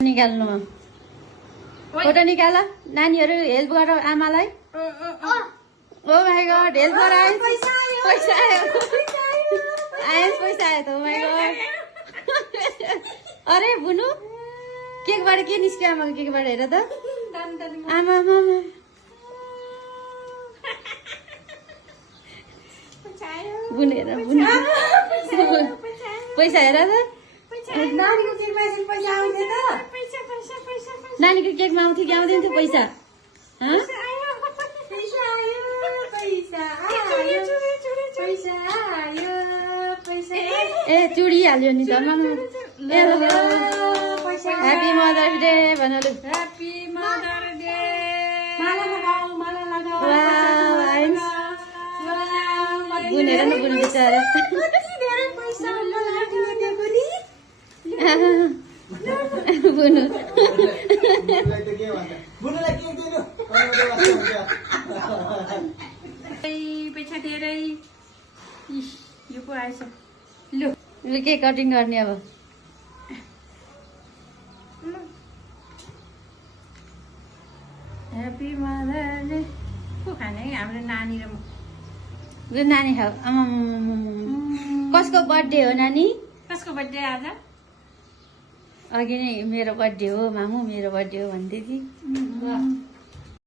निकाल्नु फोटो निकाल नानीहरू हेल्प गर आमालाई ओ माई गॉड हेल्प गर पैसा आयो पैसा आयो त ओ माई गॉड अरे बुनु केकबाट के निस्क्यो आमाको केकबाट हेर त आमा बुनु हेर बुनु पैसा हेर त नानीको केकमा आउँथ्यो कि आउँदैन थियो पैसा ए चुडी हाल्यो नि त ह्याप्पी मदर्स डे भन्नु बुनेर न बुनु बिचारा बुनु पैसा धेरै यो पो आएछ लु केक कटिङ गर्ने अब ह्याप्पी मदर डे को खाने हाम्रो नानी र नानी खाऊ आमा कसको बर्थडे हो नानी कसको बर्थडे आज अघि नै मेरो बर्थडे हो मामु मेरो बर्थडे हो भन्दै थिए